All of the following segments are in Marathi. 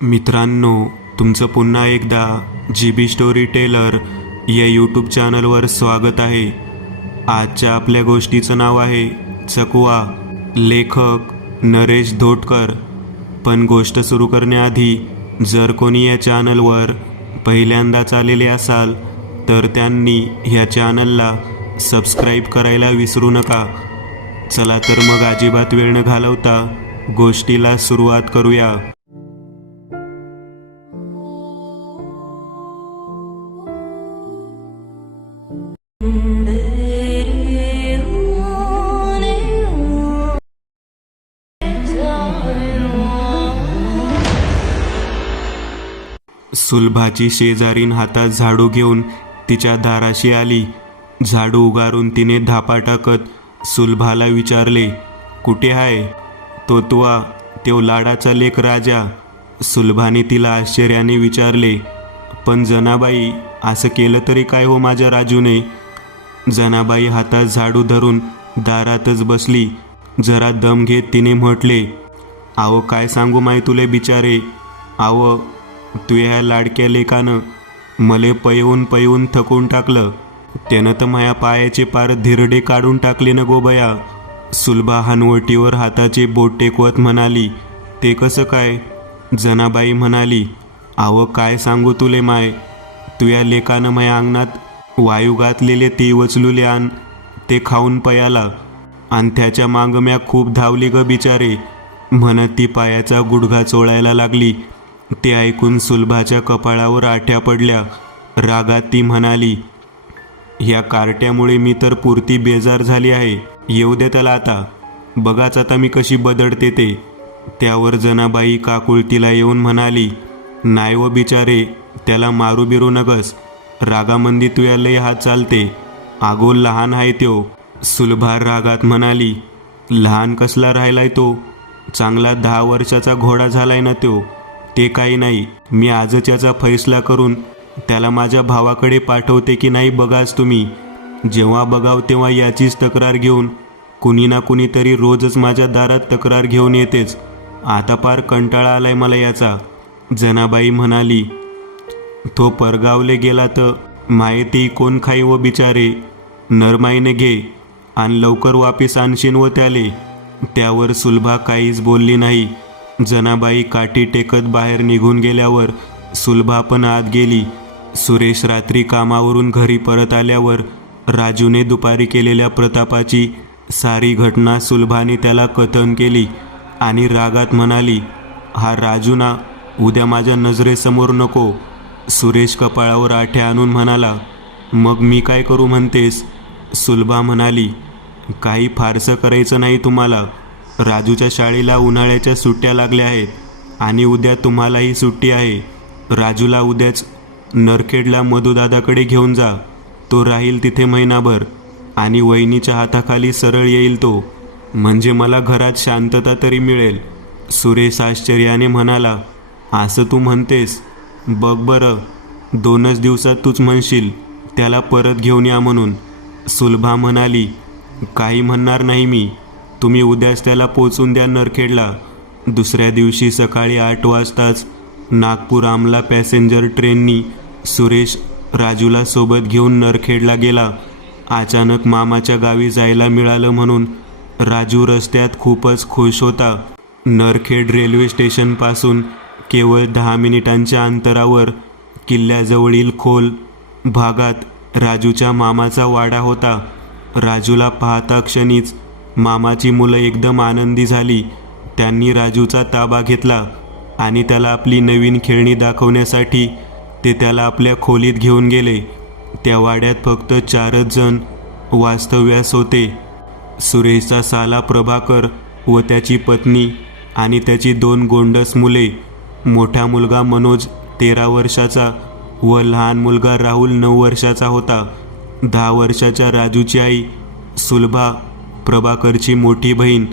मित्रांनो, तुमचं पुन्हा एकदा GB स्टोरी टेलर या यूट्यूब चॅनलवर स्वागत आहे. आजच्या आपल्या गोष्टीचं नाव आहे चकवा. लेखक नरेश धोटकर. पण गोष्ट सुरू करण्याआधी जर कोणी या चॅनलवर पहिल्यांदाच आलेले असाल तर त्यांनी ह्या चॅनलला सबस्क्राईब करायला विसरू नका. चला तर मग अजिबात वेळ न घालवता गोष्टीला सुरुवात करूया. सुलभाची शेजारीन हातात झाडू घेऊन तिच्या दाराशी आली. झाडू उगारून तिने धापा टाकत सुलभाला विचारले, कुठे आहे तो तुआ त्यो लाडाचा लेक राजा? सुलभाने तिला आश्चर्याने विचारले, पण जनाबाई, असं केलं तरी काय हो माझ्या राजूने? जनाबाई हातात झाडू धरून दारातच बसली. जरा दम घेत तिने म्हटले, आहो काय सांगू माय तुले बिचारे. आव तू ह्या लाडक्या लेकानं मले पळवून थकवून टाकलं. त्यानं तर माया पायाचे पार धिरडे काढून टाकले न गोबया. सुलभा हनवटीवर हाताचे बोट टेकवत म्हणाली, ते कसं काय? जनाबाई म्हणाली, आव काय सांगू तुले माय, तू या लेकानं माया अंगणात वायू घातलेले ते वचलुले आण ते खाऊन पयाला, आणि त्याच्या मागं म्या खूप धावली ग बिचारे. म्हणत ती पायाचा गुडघा चोळायला लागली. ते ऐकून सुलभाच्या कपाळावर आठ्या पडल्या. रागात ती म्हणाली, ह्या कार्ट्यामुळे मी तर पुरती बेजार झाली आहे. येऊ दे त्याला आता, बघाच आता मी कशी बदडते ते. त्यावर जनाबाई काकुळतीला येऊन म्हणाली, नाही व बिचारे, त्याला मारू बिरू नगस. रागामंदी तुया लय हात चालते. आगो लहान आहे त्यो. सुलभा रागात म्हणाली, लहान कसला राहिलाय तो? चांगला 10 वर्षाचा घोडा झालाय ना त्यो. ते काही नाही, मी आजच याचा फैसला करून त्याला माझ्या भावाकडे पाठवते की नाही बघाच तुम्ही. जेव्हा बघाव तेव्हा याचीच तक्रार घेऊन कुणी ना कुणीतरी रोजच माझ्या दारात तक्रार घेऊन येतेच. आता पार कंटाळा आलाय मला याचा. जनाबाई म्हणाली, तो परगावले गेला तर मायेती कोण खाई व बिचारे. नरमाईने घे आणि लवकर वापिस आणशीन व त्याले. त्यावर सुलभा काहीच बोलली नाही. जनाबाई काठी टेकत बाहेर निघून गेल्यावर सुलभा पण आत गेली. सुरेश रात्री कामावरून घरी परत आल्यावर राजूने दुपारी केलेल्या प्रतापाची सारी घटना सुलभाने त्याला कथन केली आणि रागात म्हणाली, हा राजू ना उद्या माझ्या नजरेसमोर नको. सुरेश कपाळावर आठ्या आणून म्हणाला, मग मी काय करू म्हणतेस? सुलभा म्हणाली, काही फारसं करायचं नाही तुम्हाला. राजूच्या शाळेला उन्हाळ्याच्या सुट्ट्या लागल्या आहेत आणि उद्या तुम्हालाही सुट्टी आहे. राजूला उद्याच नरखेडला मधुदादाकडे घेऊन जा. तो राहील तिथे महिनाभर आणि वहिनीच्या हाताखाली सरळ येईल तो. म्हणजे मला घरात शांतता तरी मिळेल. सुरेश आश्चर्याने म्हणाला, असं तू म्हणतेस? बघ बरं, 2च दिवसात तूच म्हणशील त्याला परत घेऊन या म्हणून. सुलभा म्हणाली, काही म्हणणार नाही मी. तुम्ही उद्याच त्याला पोचून द्या नरखेडला. दुसऱ्या दिवशी सकाळी 8 वाजताच नागपूर आमला पॅसेंजर ट्रेननी सुरेश राजूला सोबत घेऊन नरखेडला गेला. अचानक मामाच्या गावी जायला मिळालं म्हणून राजू रस्त्यात खूपच खुश होता. नरखेड रेल्वे स्टेशनपासून केवळ 10 मिनिटांच्या अंतरावर किल्ल्याजवळील खोल भागात राजूच्या मामाचा वाडा होता. राजूला पाहता क्षणीच मामाची मुलं एकदम आनंदी झाली. त्यांनी राजूचा ताबा घेतला आणि त्याला आपली नवीन खेळणी दाखवण्यासाठी ते त्याला आपल्या खोलीत घेऊन गेले. त्या वाड्यात फक्त 4च जण वास्तव्यास होते. सुरेशचा साला प्रभाकर व त्याची पत्नी आणि त्याची 2 गोंडस मुले. मोठा मुलगा मनोज 13 वर्षाचा व लहान मुलगा राहुल 9 वर्षाचा होता. 10 वर्षाच्या राजूची आई सुलभा प्रभाकरची मोठी बहीण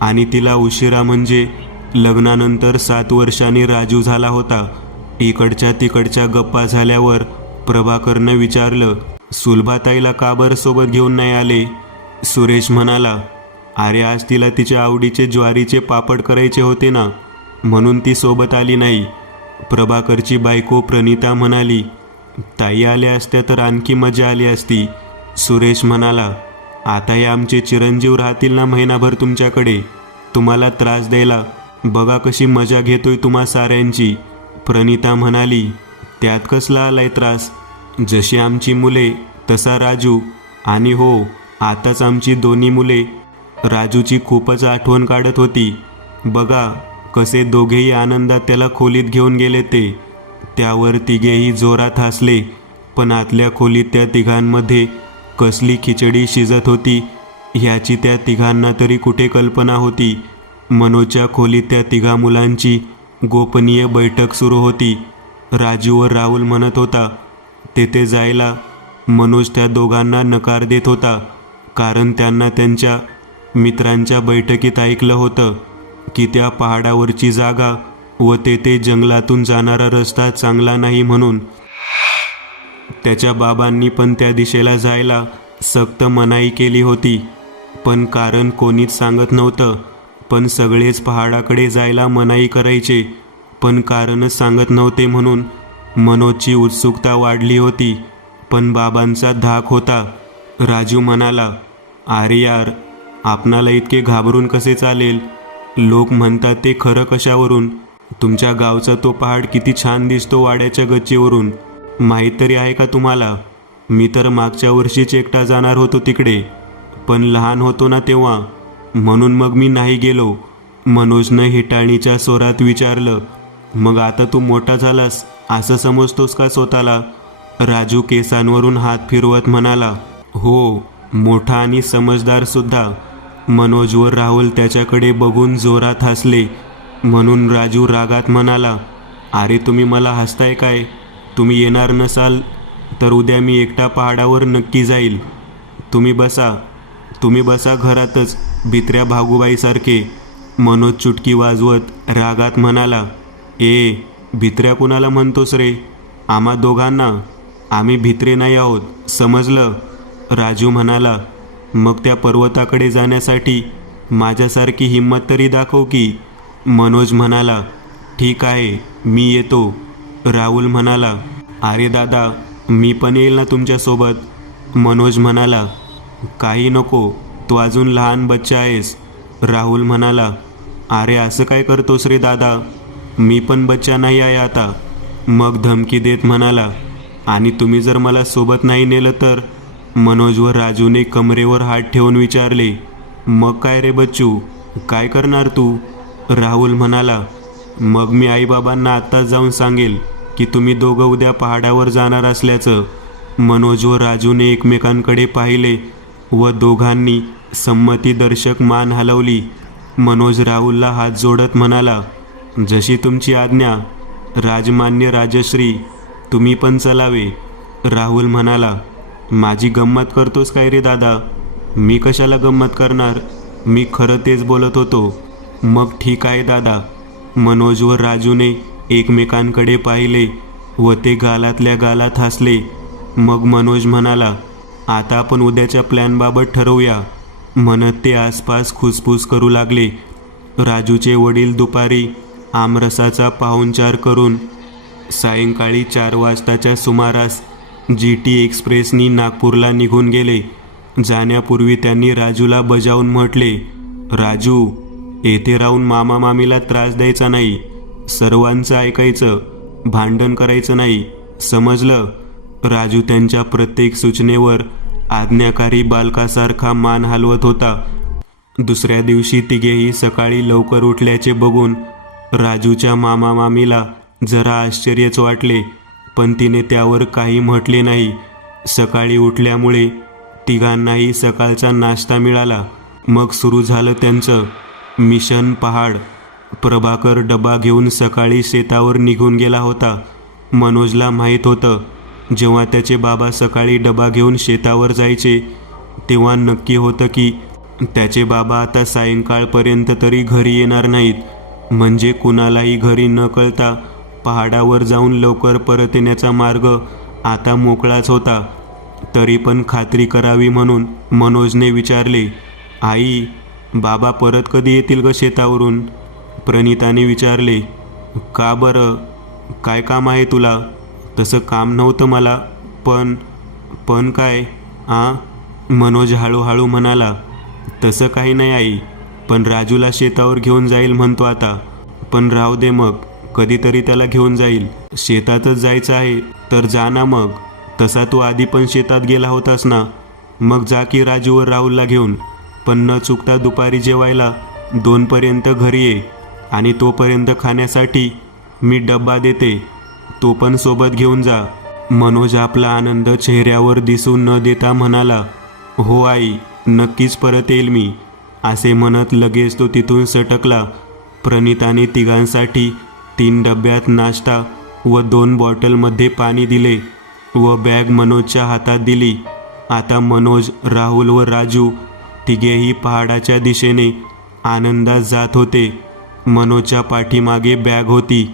आणि तिला उशिरा म्हणजे लग्नानंतर 7 वर्षांनी राजू झाला होता. इकडच्या तिकडच्या गप्पा झाल्यावर प्रभाकरनं विचारलं, सुलभाताईला का बरं सोबत घेऊन नाही आले? सुरेश म्हणाला, अरे आज तिला तिच्या आवडीचे ज्वारीचे पापड करायचे होते ना, म्हणून ती सोबत आली नाही. प्रभाकरची बायको प्रणिता म्हणाली, ताई आल्या असत्या तर आणखी मजा आली असती. सुरेश म्हणाला, आता हे आमचे चिरंजीव राहतील ना महिनाभर तुमच्याकडे, तुम्हाला त्रास द्यायला. बघा कशी मजा घेतोय तुम्हा साऱ्यांची. प्रणिता म्हणाली, त्यात कसला आलाय त्रास? जशी आमची मुले तसा राजू. आणि हो, आताच आमची दोन्ही मुले राजूची खूपच आठवण काढत होती. बघा कसे दोघेही आनंदात त्याला खोलीत घेऊन गेले ते. त्यावर तिघेही जोरात हसले. पण आतल्या खोलीत त्या तिघांमध्ये कसली खिचडी शिजत होती ह्याची त्या तिघांना तरी कुठे कल्पना होती. मनोजच्या खोलीत त्या तिघा मुलांची गोपनीय बैठक सुरू होती. राजू व राहुल म्हणत होता तेथे जायला. मनोज त्या दोघांना नकार देत होता, कारण त्यांना त्यांच्या मित्रांच्या बैठकीत ऐकलं होतं की त्या पहाडावरची जागा व तेथे जंगलातून जाणारा रस्ता चांगला नाही म्हणून. त्याच्या बाबांनी पण त्या दिशेला जायला सक्त मनाई केली होती, पण कारण कोणीच सांगत नव्हतं. पण सगळेच पहाडाकडे जायला मनाई करायचे, पण कारणच सांगत नव्हते म्हणून मनोजची उत्सुकता वाढली होती. पण बाबांचा धाक होता. राजू म्हणाला, अरे यार, आपणाला इतके घाबरून कसे चालेल? लोक म्हणतात ते खरं कशावरून? तुमच्या गावचा तो पहाड किती छान दिसतो वाड्याच्या गच्चीवरून, माहीत तरी आहे का तुम्हाला? मी तर मागच्या वर्षीच एकटा जाणार होतो तिकडे, पण लहान होतो ना तेव्हा, म्हणून मग मी नाही गेलो. मनोजनं हिटाळणीच्या स्वरात विचारलं. मग आता तू मोठा झालास असं समजतोस का स्वतःला? राजू केसांवरून हात फिरवत म्हणाला, हो, मोठा आणि समजदार सुद्धा. मनोज व राहुल त्याच्याकडे बघून जोरात हसले. म्हणून राजू रागात म्हणाला, अरे तुम्ही मला हसताय काय? तुम्ही येणार नसाल तर उद्या मी एकटा पहाडावर नक्की जाईल. तुम्ही बसा घरातच भित्र्या भागूबाईसारखे. मनोज चुटकी वाजवत रागात म्हणाला, ए, भित्र्या कुणाला म्हणतोस रे? आम्हा दोघांना. आम्ही भित्रे नाही आहोत, समजलं? राजू म्हणाला, मग त्या पर्वताकडे जाण्यासाठी माझ्यासारखी हिंमत तरी दाखव की. मनोज म्हणाला, ठीक आहे, मी येतो. राहुल म्हणाला, अरे दादा, मी पण येईल ना तुमच्यासोबत. मनोज म्हणाला, काही नको, तू अजून लहान बच्चा आहेस. राहुल म्हणाला, अरे असं काय करतोस रे दादा, मी पण बच्चा नाही आहे आता. मग धमकी देत म्हणाला, आणि तुम्ही जर मला सोबत नाही नेलं तर? मनोज व राजूने कमरेवर हात ठेवून विचारले. मग काय रे बच्चू, काय करणार तू? राहुल म्हणाला, मग मी आईबाबांना आत्ताच जाऊन सांगेल की तुम्ही दोघं उद्या पहाडावर जाणार असल्याचं. मनोज व राजूने एकमेकांकडे पाहिले व दोघांनी संमतीदर्शक मान हलवली. मनोज राहुलला हात जोडत म्हणाला, जशी तुमची आज्ञा राजमान्य राजश्री, तुम्ही पण चलावे. राहुल म्हणाला, माझी गंमत करतोस काय रे दादा? मी कशाला गंमत करणार, मी खरं तेच बोलत होतो. मग ठीक आहे दादा. मनोज व राजूने एकमेकांकडे पाहिले व ते गालातल्या गालात हसले. मग मनोज म्हणाला, आता आपण उद्याच्या प्लॅनबाबत ठरवूया. म्हणत ते आसपास खुसफुस करू लागले. राजूचे वडील दुपारी आमरसाचा पाहुणचार करून सायंकाळी 4 वाजताच्या सुमारास GT एक्सप्रेसनी नागपूरला निघून गेले. जाण्यापूर्वी त्यांनी राजूला बजावून म्हटले, राजू, येथे राहून मामा मामीला त्रास द्यायचा नाही, सर्वांचं ऐकायचं, भांडण करायचं नाही, समजलं? राजू त्यांच्या प्रत्येक सूचनेवर आज्ञाकारी बालकासारखा मान हलवत होता. दुसऱ्या दिवशी तिघेही सकाळी लवकर उठल्याचे बघून राजूच्या मामा मामीला जरा आश्चर्यच वाटले, पण तिने त्यावर काही म्हटले नाही. सकाळी उठल्यामुळे तिघांनाही सकाळचा नाश्ता मिळाला. मग सुरू झालं त्यांचं मिशन पहाड. प्रभाकर डबा घेऊन सकाळी शेतावर निघून गेला होता. मनोजला माहीत होतं, जेव्हा त्याचे बाबा सकाळी डबा घेऊन शेतावर जायचे तेव्हा नक्की होतं की त्याचे बाबा आता सायंकाळपर्यंत तरी घरी येणार नाहीत. म्हणजे कुणालाही घरी न कळता पहाडावर जाऊन लवकर परत येण्याचा मार्ग आता मोकळाच होता. तरी पण खात्री करावी म्हणून मनोजने विचारले, आई, बाबा परत कधी येतील ग शेतावरून? प्रणिताने विचारले. का बरं? काय काम आहे तुला? तसं काम नव्हतं मला. पण काय? मनोज हळूहळू म्हणाला. तसं काही नाही आई, पण राजूला शेतावर घेऊन जाईल म्हणतो आता. पण राहू दे मग, कधीतरी त्याला घेऊन जाईल. शेतातच जायचं आहे तर जा ना मग. तसा तू आधी पण शेतात गेला होतास ना. मग जा की राजूवर राहुलला घेऊन. पण न चुकता दुपारी जेवायला 2पर्यंत घरी ये. आणि तोपर्यंत खाण्यासाठी मी डब्बा देते, तो पण सोबत घेऊन जा. मनोज आपला आनंद चेहऱ्यावर दिसून न देता म्हणाला, हो आई, नक्कीच परत येईल मी. असे म्हणत लगेच तो तिथून सटकला. प्रणिताने तिघांसाठी 3 डब्यात नाश्ता व 2 बॉटलमध्ये पाणी दिले व बॅग मनोजच्या हातात दिली. आता मनोज, राहुल व राजू तिघेही पहाडाच्या दिशेने आनंदात जात होते. मनोजच्या पाठीमागे बॅग होती.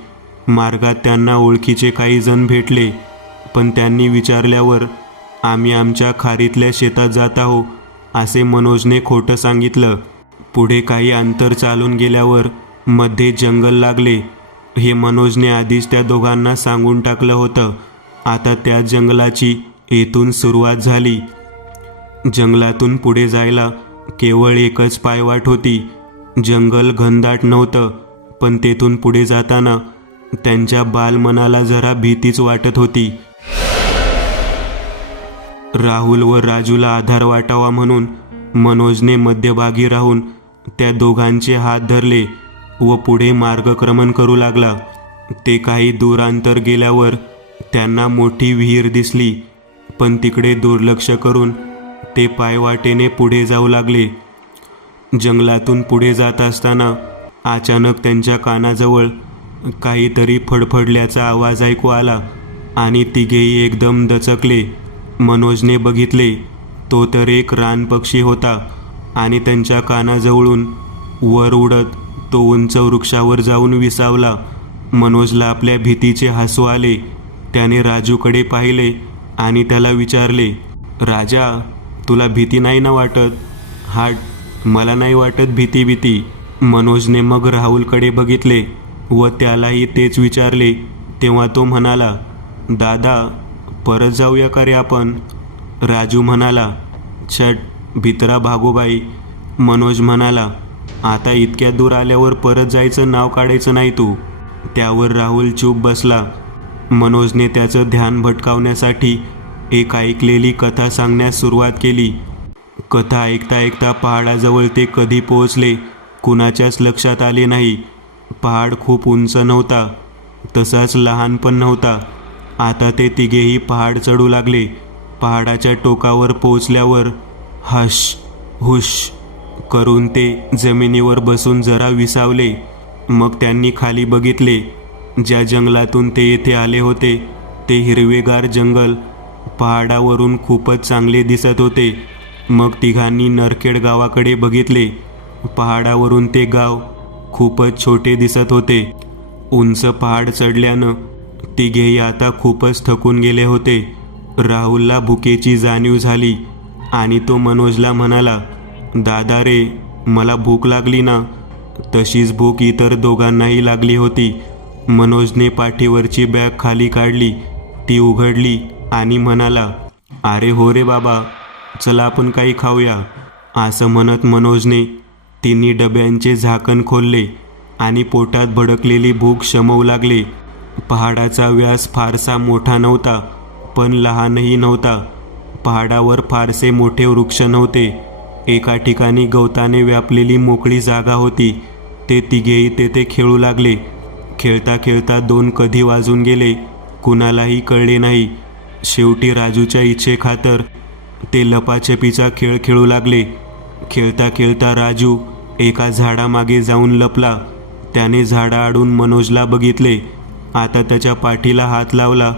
मार्गात त्यांना ओळखीचे काही जण भेटले, पण त्यांनी विचारल्यावर आम्ही आमच्या खारीतल्या शेतात जात आहो असे मनोजने खोटं सांगितलं. पुढे काही अंतर चालून गेल्यावर मध्ये जंगल लागले. हे मनोजने आधीच त्या दोघांना सांगून टाकलं होतं. आता त्या जंगलाची येथून सुरुवात झाली. जंगलातून पुढे जायला केवळ एकच पायवाट होती. जंगल घनदाट नव्हतं, पण तेथून पुढे जाताना त्यांच्या बालमनाला जरा भीतीच वाटत होती. राहुल व राजूला आधार वाटावा म्हणून मनोजने मध्यभागी राहून त्या दोघांचे हात धरले व पुढे मार्गक्रमण करू लागला. ते काही दूर अंतर गेल्यावर त्यांना मोठी विहीर दिसली, पण तिकडे दुर्लक्ष करून ते पायवाटेने पुढे जाऊ लागले. जंगलातून पुढे जात असताना अचानक त्यांच्या कानाजवळ काहीतरी फडफडल्याचा आवाज ऐकू आला आणि तिघेही एकदम दचकले. मनोजने बघितले, तो तर एक रानपक्षी होता आणि त्यांच्या कानाजवळून वर उडत तो उंच वृक्षावर जाऊन विसावला. मनोजला आपल्या भीतीचे हसू आले. त्याने राजूकडे पाहिले आणि त्याला विचारले, राजा, तुला भीती नाही ना वाटत? हाट, मला नाही वाटत भीती. मनोजने मग राहुलकडे बघितले व त्यालाही तेच विचारले. तेव्हा तो म्हणाला, दादा, परत जाऊया का रे आपण? राजू म्हणाला, छट, भित्रा भागूबाई. मनोज म्हणाला, आता इतक्या दूर आल्यावर परत जायचं नाव काढायचं नाही तू. त्यावर राहुल चूप बसला. मनोजने त्याचं ध्यान भटकावण्यासाठी एक ऐकलेली कथा सांगण्यास सुरुवात केली. कथा ऐकता ऐकता पहाडाजवळ ते कधी पोहोचले कुणाच्याच लक्षात आले नाही. पहाड खूप उंच नव्हता, तसाच लहान पण नव्हता. आता ते तिघेही पहाड चढू लागले. पहाडाच्या टोकावर पोहोचल्यावर हश हुश करून ते जमिनीवर बसून जरा विसावले. मग त्यांनी खाली बघितले. ज्या जंगलातून ते येथे आले होते ते हिरवेगार जंगल पहाडावरून खूपच चांगले दिसत होते. मग तिघांनी नरखेड गावाकडे बघितले. पहाडावरून ते गाव खूपच छोटे दिसत होते. उंच पहाड चढल्यानं तिघेही आता खूपच थकून गेले होते. राहुलला भुकेची जाणीव झाली आणि तो मनोजला म्हणाला, दादा रे, मला भूक लागली ना. तशीच भूक इतर दोघांनाही लागली होती. मनोजने पाठीवरची बॅग खाली काढली, ती उघडली आणि म्हणाला, अरे हो रे बाबा, चला आपण काही खाऊया. असं म्हणत मनोजने 3 डब्यांचे झाकण खोलले आणि पोटात भडकलेली भूक शमवू लागले. पहाडाचा व्यास फारसा मोठा नव्हता, पण लहानही नव्हता. पहाडावर फारसे मोठे वृक्ष नव्हते. एका ठिकाणी गवताने व्यापलेली मोकळी जागा होती. ते तिघेही तेथे खेळू लागले. खेळता खेळता 2 कधी वाजून गेले कुणालाही कळले नाही. शेवटी राजूच्या इच्छेखातर ते लपाछपीचा खेळ खेळू लागले. खेळता खेळता राजू एका झाडामागे जाऊन लपला. त्याने झाडाआडून मनोजला बघितले. आता त्याच्या पाठीला हात लावला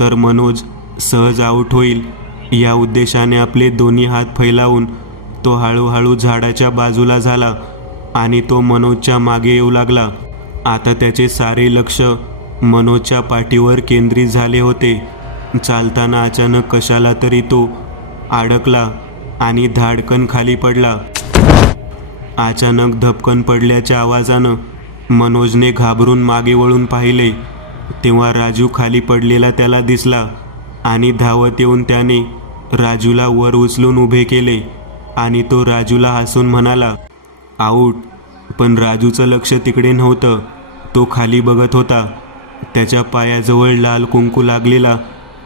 तर मनोज सहज आऊट होईल या उद्देशाने आपले दोन्ही हात फैलावून तो हळूहळू झाडाच्या बाजूला झाला आणि तो मनोजच्या मागे येऊ लागला. आता त्याचे सारे लक्ष मनोजच्या पाठीवर केंद्रित झाले होते. चालताना अचानक कशाला तरी तो अडकला आणि धाडकन खाली पडला. अचानक धपकन पडल्याच्या आवाजानं मनोजने घाबरून मागे वळून पाहिले. तेव्हा राजू खाली पडलेला त्याला दिसला आणि धावत येऊन त्याने राजूला वर उचलून उभे केले आणि तो राजूला हसून म्हणाला, आऊट. पण राजूचं लक्ष तिकडे नव्हतं. तो खाली बघत होता. त्याच्या पायाजवळ लाल कुंकू लागलेला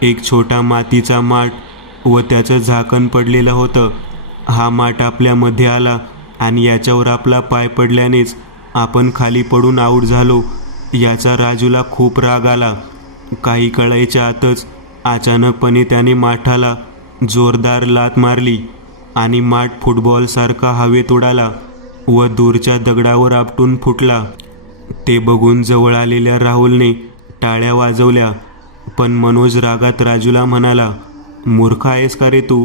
एक छोटा मातीचा माठ व त्याचं झाकण पडलेलं होतं. हा माठ आपल्यामध्ये आला आणि याच्यावर आपला पाय पडल्यानेच आपण खाली पडून आऊट झालो याचा राजूला खूप राग आला. काही कळायच्या आतच अचानकपणे त्याने माठाला जोरदार लाथ मारली आणि माठ फुटबॉलसारखा हवेत उडाला व दूरच्या दगडावर आपटून फुटला. ते बघून जवळ आलेल्या राहुलने टाळ्या वाजवल्या. पण मनोज रागात राजूला म्हणाला, मूर्ख आहेस का रे तू?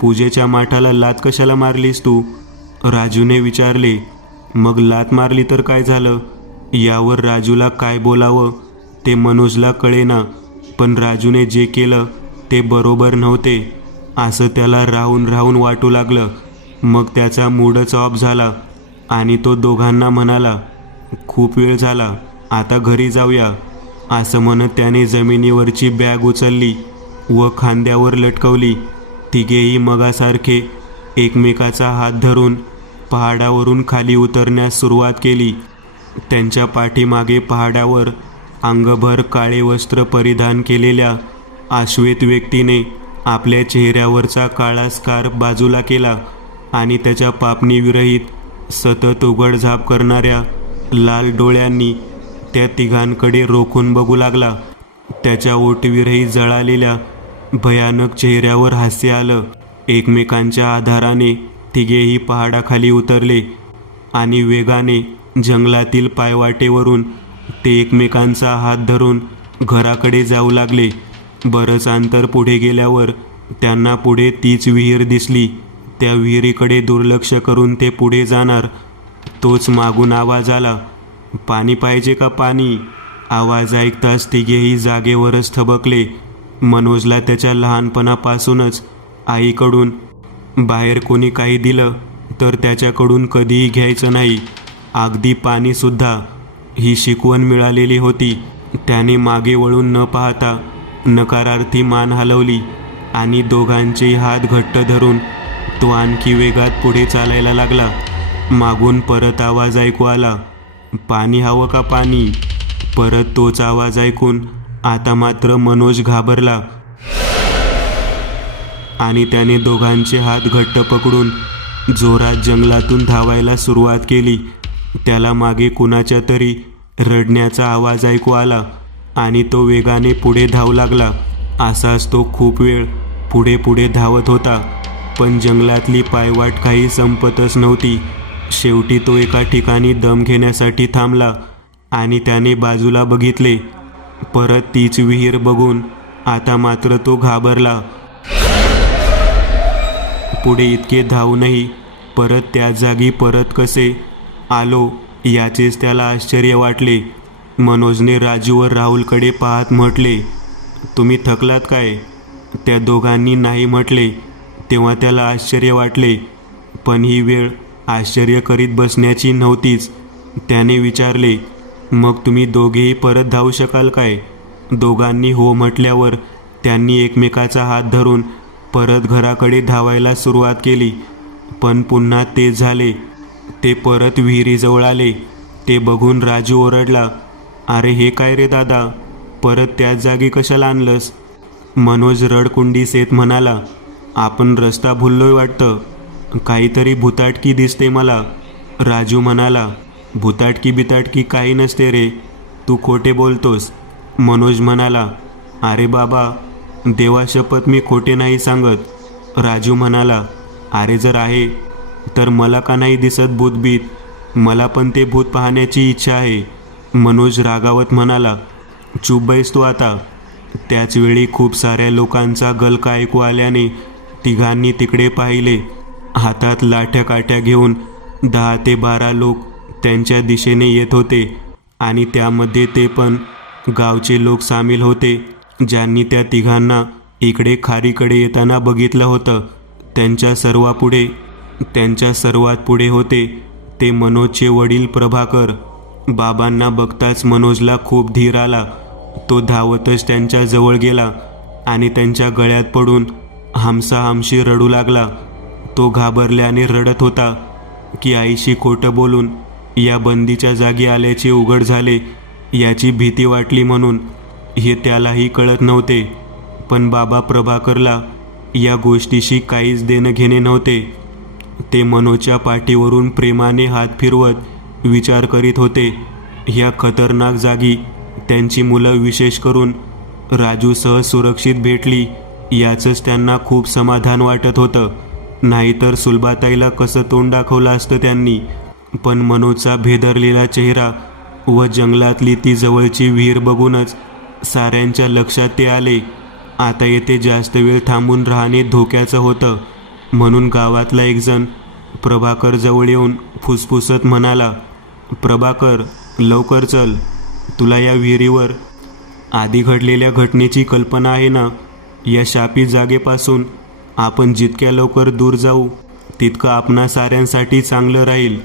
पूजेच्या माठाला लाथ कशाला मारलीस तू? राजूने विचारले. मग लाथ मारली तर काय झालं? यावर राजूला काय बोलावं ते मनोजला कळेना. पण राजूने जे केलं ते बरोबर नव्हते असं त्याला राहून राहून वाटू लागलं. मग त्याचा मूडच ऑफ झाला आणि तो दोघांना म्हणाला, खूप वेळ झाला, आता घरी जाऊया. असं म्हणत त्याने जमिनीवरची बॅग उचलली व खांद्यावर लटकवली. तिघेही मगासारखे एकमेकाचा हात धरून पहाडावरून खाली उतरण्यास सुरुवात केली. त्यांच्या पाठीमागे पहाडावर अंगभर काळे वस्त्र परिधान केलेल्या आश्वेत व्यक्तीने आपल्या चेहऱ्यावरचा काळा स्कार्फ बाजूला केला आणि त्याच्या पापणीविरहित सतत उघडझाप करणाऱ्या लाल डोळ्यांनी त्या तिघांकडे रोखून बघू लागला. त्याच्या ओठविरहित जळालेल्या भयानक चेहऱ्यावर हास्य आलं. एकमेकांच्या आधाराने तिघेही पहाडाखाली उतरले आणि वेगाने जंगलातील पायवाटेवरून ते एकमेकांचा हात धरून घराकडे जाऊ लागले. बरंच अंतर पुढे गेल्यावर त्यांना पुढे तीच विहीर दिसली. त्या विहिरीकडे दुर्लक्ष करून ते पुढे जाणार तोच मागून आवाज आला, पाणी पाहिजे का पाणी? आवाज ऐकताच तिघेही जागेवरच थबकले. मनोजला त्याच्या लहानपणापासूनच आईकडून बाहेर कोणी काही दिलं तर त्याच्याकडून कधीही घ्यायचं नाही, अगदी पाणीसुद्धा, ही शिकवण मिळालेली होती. त्याने मागे वळून न पाहता नकारार्थी मान हलवली आणि दोघांचे हात घट्ट धरून तो आणखी वेगात पुढे चालायला लागला. मागून परत आवाज ऐकू आला, पाणी हवं का पाणी? परत तोच आवाज ऐकून आता मात्र मनोज घाबरला आणि त्याने दोघांचे हात घट्ट पकडून जोरात जंगलातून धावायला सुरुवात केली. त्याला मागे कुणाच्या तरी रडण्याचा आवाज ऐकू आला आणि तो वेगाने पुढे धावू लागला. असाच तो खूप वेळ पुढे पुढे धावत होता. पण जंगलातली पायवाट काही संपतच नव्हती. शेवटी तो एका ठिकाणी दम घेण्यासाठी थांबला आणि त्याने बाजूला बघितले. परत तीच विहीर बघून आता मात्र तो घाबरला. पुढे इतके धावूनही परत त्या जागी परत कसे आलो याचेच त्याला आश्चर्य वाटले. मनोजने राजू व राहुलकडे पाहत म्हटले, तुम्ही थकलात काय? त्या दोघांनी नाही म्हटले. तेव्हा त्याला आश्चर्य वाटले. पण ही वेळ आश्चर्य करीत बसण्याची नव्हतीच. त्याने विचारले, मग तुम्ही दोघेही परत धावू शकाल काय? दोघांनी हो म्हटल्यावर त्यांनी एकमेकाचा हात धरून परत घराकडे धावायला सुरुवात केली. पण पुन्हा तेच झाले. ते परत विहिरीजवळ आले. ते बघून राजू ओरडला, अरे हे काय रे दादा, परत त्याच जागी कशाला आणलंस? मनोज रडकुंडीस येत म्हणाला, आपण रस्ता भुललोय वाटतं, काहीतरी भुताटकी दिसते मला. राजू म्हणाला, भुताटकी बिताटकी काही नसते रे, तू खोटे बोलतोस. मनोज म्हणाला, अरे बाबा, देवाशपथ मी खोटे नाही सांगत. राजू म्हणाला, अरे जर आहे तर मला का नाही दिसत भूतबीत? मला पण ते भूत पाहण्याची इच्छा आहे. मनोज रागावत म्हणाला, चूप बैस तू आता. त्याचवेळी खूप साऱ्या लोकांचा गलका ऐकू आल्याने तिघांनी तिकडे पाहिले. हातात लाठ्या काठ्या घेऊन 10 ते 12 लोक त्यांच्या दिशेने येत होते आणि त्यामध्ये ते पण गावचे लोक सामील होते ज्यांनी त्या तिघांना इकडे खारीकडे येताना बघितलं होतं. त्यांच्या सर्वात पुढे होते ते मनोजचे वडील प्रभाकर. बाबांना बघताच मनोजला खूप धीर आला. तो धावतच त्यांच्या जवळ गेला आणि त्यांच्या गळ्यात पडून हमसाहमशी रडू लागला. तो घाबरल्याने रडत होता की आईशी खोटं बोलून या बंदीच्या जागी आल्याचे उघड झाले याची भीती वाटली म्हणून हे त्यालाही कळत नव्हते. पण बाबा प्रभाकरला या गोष्टीशी काहीच देणं घेणे नव्हते. ते मनोजच्या पाठीवरून प्रेमाने हात फिरवत विचार करीत होते. ह्या खतरनाक जागी त्यांची मुलं विशेष करून राजूसह सुरक्षित भेटली याचंच त्यांना खूप समाधान वाटत होतं. नाहीतर सुलभाताईला कसं तोंड दाखवलं असतं त्यांनी. पण मनोजचा भेदरलेला चेहरा व जंगलातली ती जवळची विहीर बघूनच साऱ्यांच्या लक्षात ते आले. आता येथे जास्त वेळ थांबून राहणे धोक्याचं होतं. म्हणून गावातला एक जण प्रभाकर जवळ येऊन फुसफुसत म्हणाला, प्रभाकर लवकर चल, तुला या विहिरीवर आधी घडलेल्या घटनेची कल्पना आहे ना? या शापित जागेपासून आपण जितक्या लवकर दूर जाऊ तितकं आपणा साऱ्यांसाठी चांगलं राहील.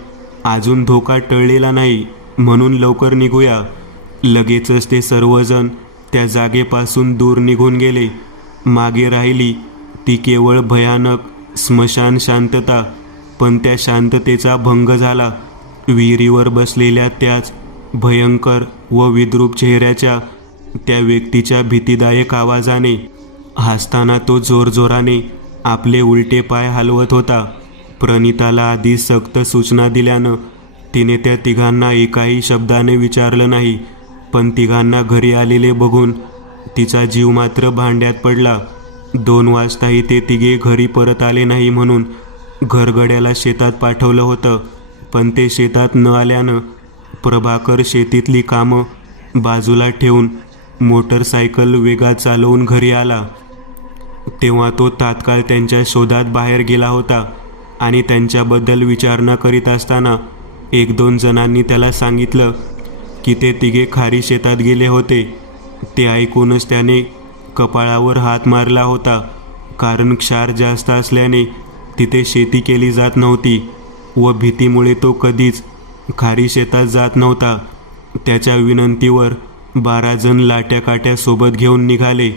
अजून धोका टळलेला नाही, म्हणून लवकर निघूया. लगेचच ते सर्वजण त्या जागेपासून दूर निघून गेले. मागे राहिली ती केवळ भयानक स्मशान शांतता. पण त्या शांततेचा भंग झाला विहिरीवर बसलेल्या त्याच भयंकर व विद्रूप चेहऱ्याच्या त्या व्यक्तीच्या भीतीदायक आवाजाने. हसताना तो जोरजोराने आपले उलटे पाय हलवत होता. प्रणिताला आधी सक्त सूचना दिल्यानं तिने त्या तिघांना एकाही शब्दाने विचारलं नाही. पण तिघांना घरी आलेले बघून तिचा जीव मात्र भांड्यात पडला. 2 वाजताही ते तिघे घरी परत आले नाही म्हणून घरगड्याला शेतात पाठवलं होतं. पण ते शेतात न आल्यानं प्रभाकर शेतीतली कामं बाजूला ठेवून मोटरसायकल वेगात चालवून घरी आला. तेव्हा तो तात्काळ त्यांच्या शोधात बाहेर गेला होता आणि त्यांच्याबद्दल विचारणा करीत असताना 1-2 जणांनी त्याला सांगितलं की ते तिघे खारी शेतात गेले होते. ते ऐकूनच त्याने कपाळावर हात मारला होता. कारण क्षार जास्त असल्याने तिथे शेती केली जात नव्हती व भीतीमुळे तो कधीच खारी शेतात जात नव्हता. त्याच्या विनंतीवर 12 जण लाट्या सोबत घेऊन निघाले.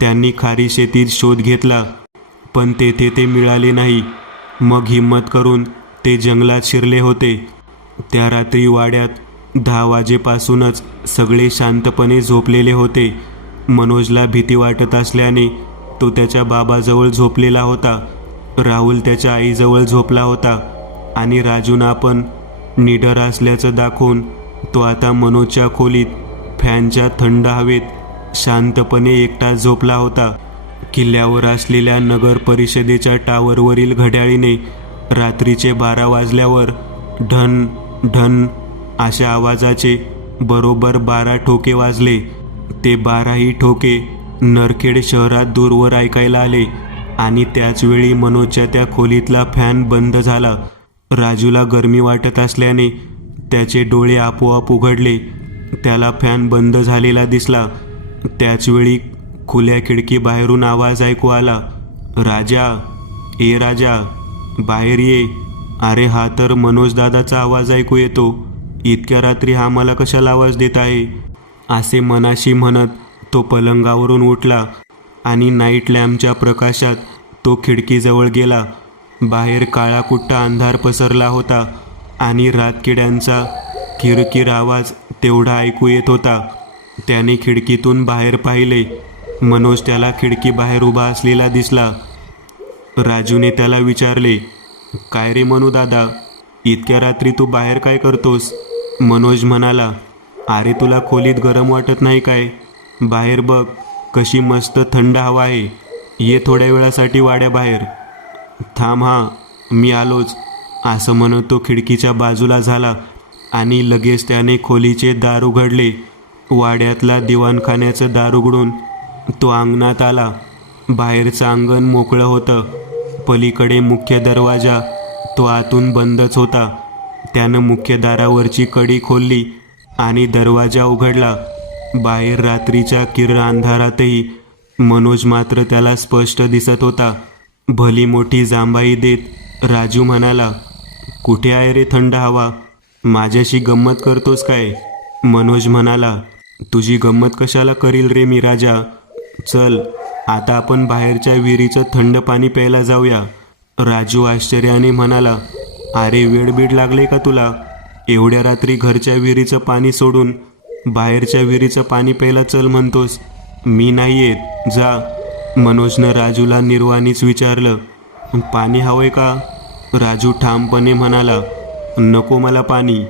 त्यांनी खारी शेतीत शोध घेतला पण तेथे ते मिळाले नाही. मग हिम्मत करून ते जंगलात शिरले होते. त्या रात्री वाड्यात 10 वाजेपासूनच सगळे शांतपणे झोपलेले होते. मनोजला भीती वाटत असल्याने तो त्याच्या बाबाजवळ झोपलेला होता. राहुल त्याच्या आईजवळ झोपला होता आणि राजूना पण निडर असल्याचं दाखवून तो आता मनोजच्या खोलीत फॅनच्या थंड हवेत शांतपणे एकटा झोपला होता. किल्ल्यावर असलेल्या नगर परिषदेच्या टावरवरील घड्याळीने रात्रीचे 12 वाजल्यावर ढन ढन अशा आवाजाचे बरोबर 12 ठोके वाजले. ते 12ही ठोके नरखेड शहरात दूरवर ऐकायला आले आणि त्याचवेळी मनोजच्या त्या खोलीतला फॅन बंद झाला. राजूला गरमी वाटत असल्याने त्याचे डोळे आपोआप उघडले. त्याला फॅन बंद झालेला दिसला. त्याचवेळी खुल्या खिडकी बाहेरून आवाज ऐकू आला, राजा, ए राजा, बाहेर ये. अरे हा तर मनोज दादाचा आवाज ऐकू येतो. इतक्या रात्री हा मला कशाला आवाज देत आहे? असे मनाशी म्हणत तो पलंगावरून उठला आणि नाईट लॅम्पच्या प्रकाशात तो खिडकीजवळ गेला. बाहेर काळाकुट्टा अंधार पसरला होता आणि रातकिड्यांचा किरकिर आवाज तेवढा ऐकू येत होता. त्याने खिडकीतून बाहेर पाहिले. मनोज त्याला खिडकी बाहेर उभा असलेला दिसला. राजूने त्याला विचारले, काय रे मनू दादा, इतक्या रात्री तू बाहेर काय करतोस? मनोज म्हणाला, अरे तुला खोलीत गरम वाटत नाही काय? बाहेर बघ कशी मस्त थंड हवा आहे. ये थोड्या वेळासाठी वाड्याबाहेर. थांब हां, मी आलोच. असं म्हणत तो खिडकीच्या बाजूला झाला आणि लगेच त्याने खोलीचे दार उघडले. वाड्यातला दिवाणखान्याचं दार उघडून तो अंगणात आला. बाहेरचं अंगण मोकळं होतं. पलीकडे मुख्य दरवाजा तो आतून बंदच होता. त्यानं मुख्य दारावरची कडी खोलली आणि दरवाजा उघडला. बाहेर रात्रीच्या किरण अंधारातही मनोज मात्र त्याला स्पष्ट दिसत होता. भली मोठी जांभाई देत राजू म्हणाला, कुठे आहे रे थंड हवा? माझ्याशी गंमत करतोस काय? मनोज म्हणाला, तुझी गंमत कशाला करील रे मी राजा. चल आता आपण बाहेरच्या विहिरीचं थंड पाणी प्यायला जाऊया. राजू आश्चर्याने म्हणाला, अरे वेडबीड लागले का तुला? एवढ्या रात्री घरच्या विहिरीचं पाणी सोडून बाहेरच्या विहिरीचं पाणी प्यायला चल म्हणतोस? मी नाही येत, जा. मनोजनं राजूला निर्वाणीच विचारलं. पाणी हवंय का? राजू ठामपणे म्हणाला, नको मला पाणी.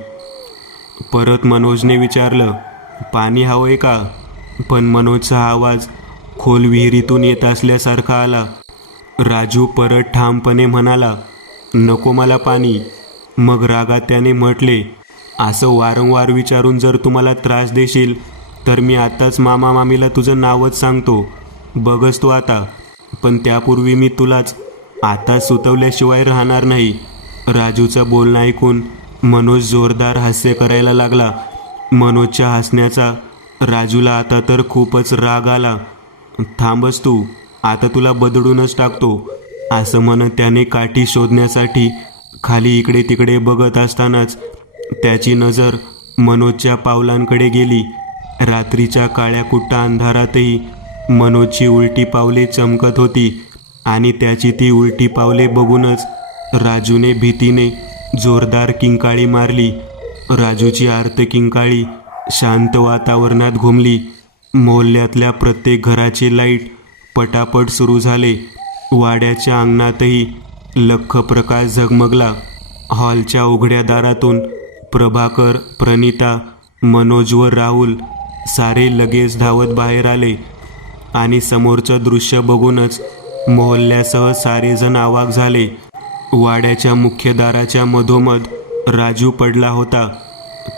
परत मनोजने विचारलं, पाणी हवंय का? पण मनोजचा आवाज खोल विहिरीतून येत असल्यासारखा आला. राजू परत ठामपणे म्हणाला, नको मला पाणी. मग रागात त्याने म्हटले, असं वारंवार विचारून जर तुम्हाला त्रास देशील तर मी आताच मामा मामीला तुझं नावच सांगतो. बघच तू आता. पण त्यापूर्वी मी तुलाच आता सुतवल्याशिवाय राहणार नाही. राजूचं बोलणं ऐकून मनोज जोरदार हास्य करायला लागला. मनोजच्या हसण्याचा राजूला आता तर खूपच राग आला. थांबच तू, आता तुला बदडूनच टाकतो, असं म्हणत त्याने काठी शोधण्यासाठी खाली इकडे तिकडे बघत असतानाच त्याची नजर मनोजच्या पावलांकडे गेली. रात्रीच्या काळ्या कुट्टा अंधारातही मनोजची उलटी पावले चमकत होती आणि त्याची ती उलटी पावले बघूनच राजूने भीतीने जोरदार किंकाळी मारली. राजूची आर्त किंकाळी शांत वातावरणात घुमली. मोहल्ल्यातल्या प्रत्येक घराचे लाईट पटापट सुरू झाले. वाड्याच्या अंगणातही लख्ख प्रकाश झगमगला. हॉलच्या उघड्या दारातून प्रभाकर, प्रणिता, मनोज व राहुल सारे लगेच धावत बाहेर आले आणि समोरचं दृश्य बघूनच मोहल्ल्यासह सारेजण अवाक झाले. वाड्याच्या मुख्य दाराच्या मधोमध राजू पडला होता.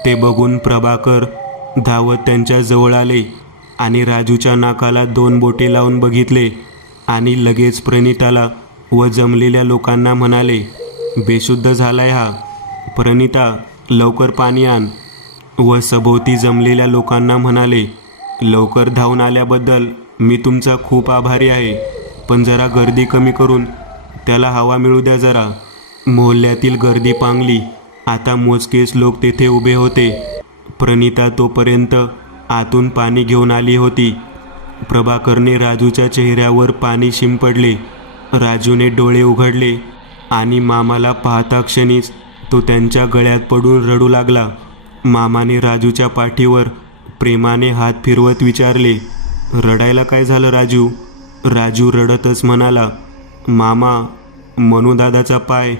ते बघून प्रभाकर धावत त्यांच्या जवळ आले आणि राजूच्या नाकाला 2 बोटे लावून बघितले आणि लगेच प्रणिताला व जमलेल्या लोकांना म्हणाले, बेशुद्ध झालाय हा. प्रणिता, लवकर पाणी आण. व सभोवती जमलेल्या लोकांना म्हणाले, लवकर धावून आल्याबद्दल मी तुमचा खूप आभारी आहे, पण जरा गर्दी कमी करून त्याला हवा मिळू द्या जरा. मोहल्ल्यातील गर्दी पांगली. आता मोजकेच लोक तेथे उभे होते. प्रणिता तोपर्यंत आतून पाणी घेऊन आली होती. प्रभाकरने राजूच्या चेहऱ्यावर पाणी शिंपडले. राजूने डोळे उघडले आणि मामाला पाहता क्षणीच तो त्यांच्या गळ्यात पडून रडू लागला. मामाने राजूच्या पाठीवर प्रेमाने हात फिरवत विचारले, रडायला काय झालं राजू? राजू रडतच म्हणाला, मामा, मनूदादाचा पाय.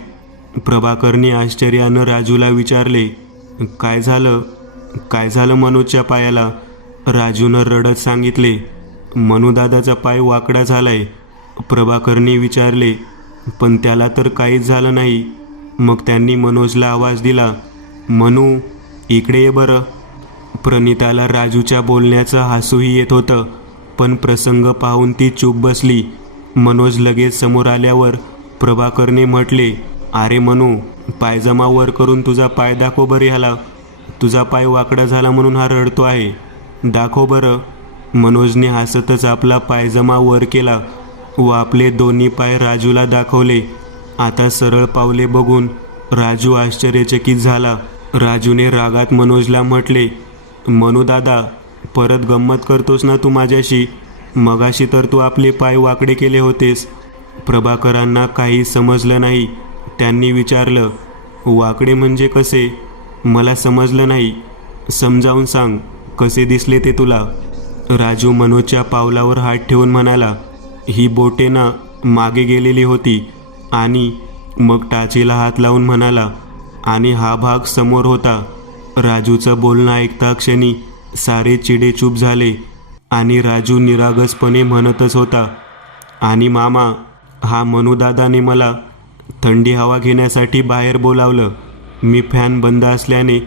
प्रभाकरने आश्चर्यानं राजूला विचारले, काय झालं? काय झालं मनोजच्या पायाला? राजूनं रडत सांगितले, मनूदादाचा पाय वाकडा झालाय. प्रभाकरने विचारले, पण त्याला तर काहीच झालं नाही. मग त्यांनी मनोजला आवाज दिला, मनू, इकडे ये बरं. प्रणिताला राजूच्या बोलण्याचं हसूही येत होतं, पण प्रसंग पाहून ती चूप बसली. मनोज लगेच समोर आल्यावर प्रभाकरने म्हटले, अरे मनू, पायजमा वर करून तुझा पाय दाखव बरं ह्याला. तुझा पाय वाकडा झाला म्हणून हा रडतो आहे, दाखव बरं. मनोजने हसतच आपला पायजमा वर केला व आपले दोन्ही पाय राजूला दाखवले. आता सरळ पावले बघून राजू आश्चर्यचकित झाला. राजूने रागात मनोजला म्हटले, मनू दादा, परत गंमत करतोस ना तू माझ्याशी? मगाशी तर तू आपले पाय वाकडे केले होतेस. प्रभाकरांना काही समजलं नाही. त्यांनी विचारलं, वाकडे म्हणजे कसे? मला समजलं नाही, समजावून सांग, कसे दिसले ते तुला? राजू मनोजच्या पावलावर हात ठेवून म्हणाला, ही बोटे ना मागे गेलेली होती. आणि मग टाचीला हात लावून म्हणाला, आणि हा भाग समोर होता. राजूचं बोलणं ऐकता क्षणी सारे चिडेचूप झाले आणि राजू निरागसपणे म्हणतच होता, आणि मामा, हा मनूदादाने मला थंडी हवा घेण्यासाठी बाहेर बोलावलं. मी फॅन बंद असल्याने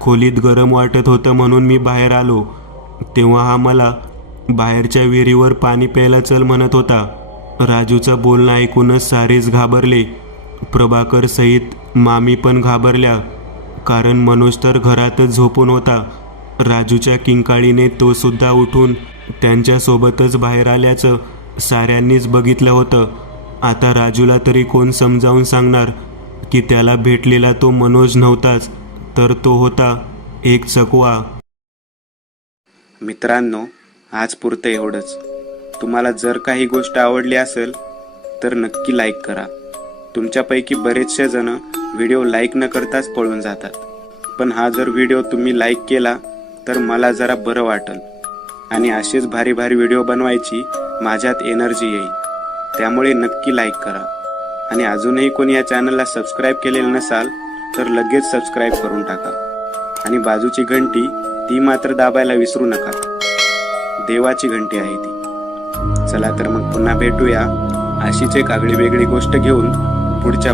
खोलीत गरम वाटत होतं म्हणून मी बाहेर आलो. तेव्हा हा मला बाहेरच्या विहिरीवर पाणी प्यायला चल म्हणत होता. राजूचं बोलणं ऐकूनच सारेच घाबरले. प्रभाकर सहित मामी पण घाबरल्या, कारण मनोज तर घरातच झोपून होता. राजूच्या किंकाळीने तो सुद्धा उठून त्यांच्यासोबतच बाहेर आल्याचं साऱ्यांनीच बघितलं होतं. आता राजूला तरी कोण समजावून सांगणार की त्याला भेटलेला तो मनोज नव्हताच, तर तो होता एक चकवा. मित्रांनो, आज पुरतं एवढंच. तुम्हाला जर काही गोष्ट आवडली असेल तर नक्की लाईक करा. तुमच्यापैकी बरेचसे जण व्हिडिओ लाईक न करताच पळून जातात, पण हा जर व्हिडिओ तुम्ही लाईक केला तर मला जरा बरं वाटेल आणि असेच भारी भारी व्हिडिओ बनवायची माझ्यात एनर्जी येईल. त्यामुळे नक्की लाईक करा. आणि अजूनही कोणी या चॅनलला सबस्क्राईब केलेलं नसाल तर लगेच सबस्क्राईब करून टाका. आणि बाजूची घंटी ती मात्र दाबायला विसरू नका. देवाची घंटी आहे ती. चला तर मग पुन्हा भेटूया अशीच एक आगळी वेगळी गोष्ट घेऊन पुढच्या